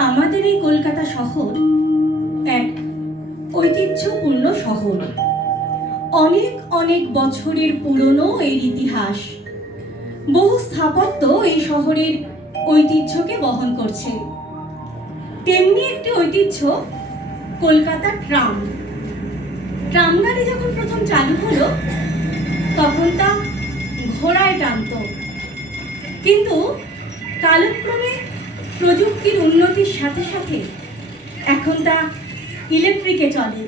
আমাদের এই কলকাতা শহর এক ঐতিহ্যপূর্ণ শহর। অনেক অনেক বছরের পুরনো এর ইতিহাস। বহু স্থাপত্য এই শহরের ঐতিহ্যকে বহন করছে। তেমনি একটি ঐতিহ্য কলকাতা ট্রাম। ট্রাম গাড়ি যখন প্রথম চালু হলো, তখন তা ঘোড়ায় টানত। কিন্তু কালক্রমে প্রযুক্তির উন্নতির সাথে সাথে এখন তা ইলেকট্রিকে চলে।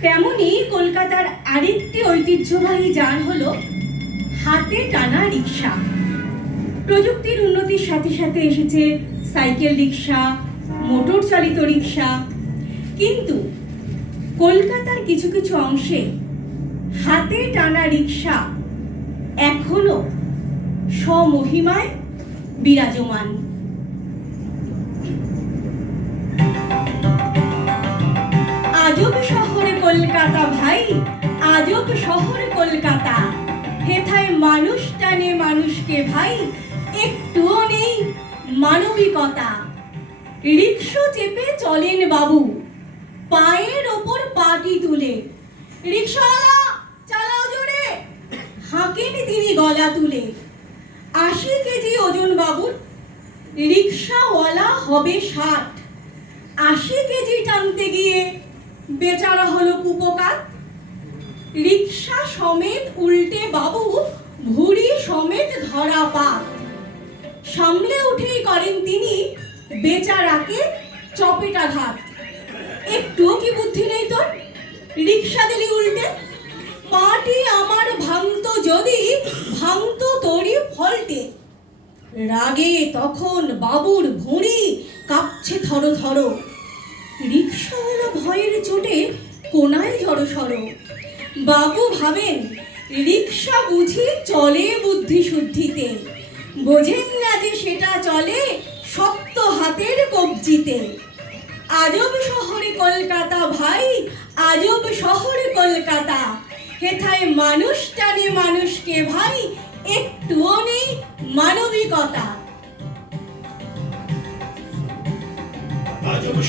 তেমনি কলকাতার আরেকটি ঐতিহ্যবাহী যান হলো হাতে টানা রিক্সা প্রযুক্তির উন্নতির সাথে সাথে এসেছে সাইকেল রিক্সা মোটর চালিত রিক্সা কিন্তু কলকাতার কিছু কিছু অংশে হাতে টানা রিক্সা এখনও স্বমহিমায় বিরাজমান। কলকাতা ভাই আজব শহর কলকাতা। হেথায় মানুষ টানে মানুষকে ভাই, একটুও নেই মানবিকতা। রিক্সো চেপে চলেন বাবু, পায়ের ওপর পাটি তুলে। রিক্সাওয়ালা, চালাও জোরে। হাঁকেন তিনি গলা তুলে। আশি কেজি ওজন বাবুর, রিক্সাওয়ালা হবে ষাট। আশি কেজি টানতে গিয়ে বেচারা হলো কুপকাত রিক্সা সমেত উল্টে বাবু ভুড়ি সমেত ধরা পাত সামলে উঠেই করেন তিনি বেচারাকে চপেটা চপেটাঘাত। একটুও কি বুদ্ধি নেই তোর? রিক্সা দিলি উল্টে? পাটি আমার ভাঙতো যদি, ভাঙতো তোরই ফল্টে। রাগে তখন বাবুর ভুঁড়ি কাঁপছে থরো থরো। রিক্সাওয়ালা ভয়ের চোটে কোনায় জড়ো সড়ো বাবু ভাবেন, রিক্সা বুঝি চলে বুদ্ধি শুদ্ধিতে বোঝেন না যে সেটা চলে শক্ত হাতের কবজিতে। আজব শহরে কলকাতা ভাই, আজব শহরে কলকাতা। হেথায় মানুষ টানে মানুষকে ভাই, একটুও নেই মানবিকতা।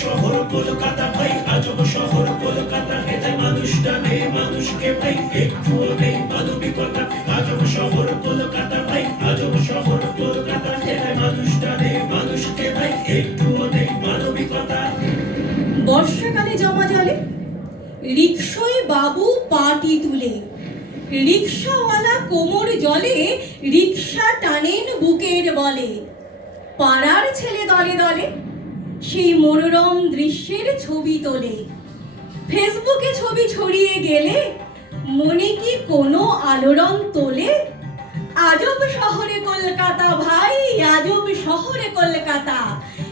শহর কলকাতা ভাই, আজব শহর কলকাতা মানুষটা নেই, মানুষকে ভাই, একটুও নেই মানবিকতা। আজব শহর কলকাতা ভাই, আজব শহর কলকাতা মানুষটা নেই, মানুষকে ভাই নেই মানবিকতা। বর্ষাকালে জমা জলে, রিক্সয় বাবু পাটি তুলে। রিক্সাওয়ালা কোমর জলে, রিক্সা টানেন বুকের বলে। পাড়ার ছেলে দলে দলে সেই মনোরম দৃশ্যের ছবি তোলে। ফেসবুকে ছবি ছড়িয়ে গেলে মনে কি কোনো আলোড়ন তোলে? আজব শহরে কলকাতা ভাই, আজব শহরে কলকাতা।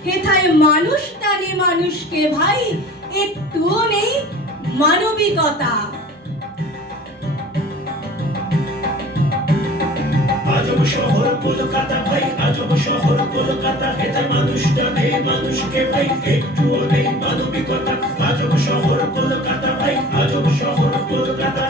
হেথায় মানুষ টানে মানুষকে ভাই, একটুও নেই মানবিকতা। আজব শহর কলকাতা ভাই, আজব শহর কলকাতা tu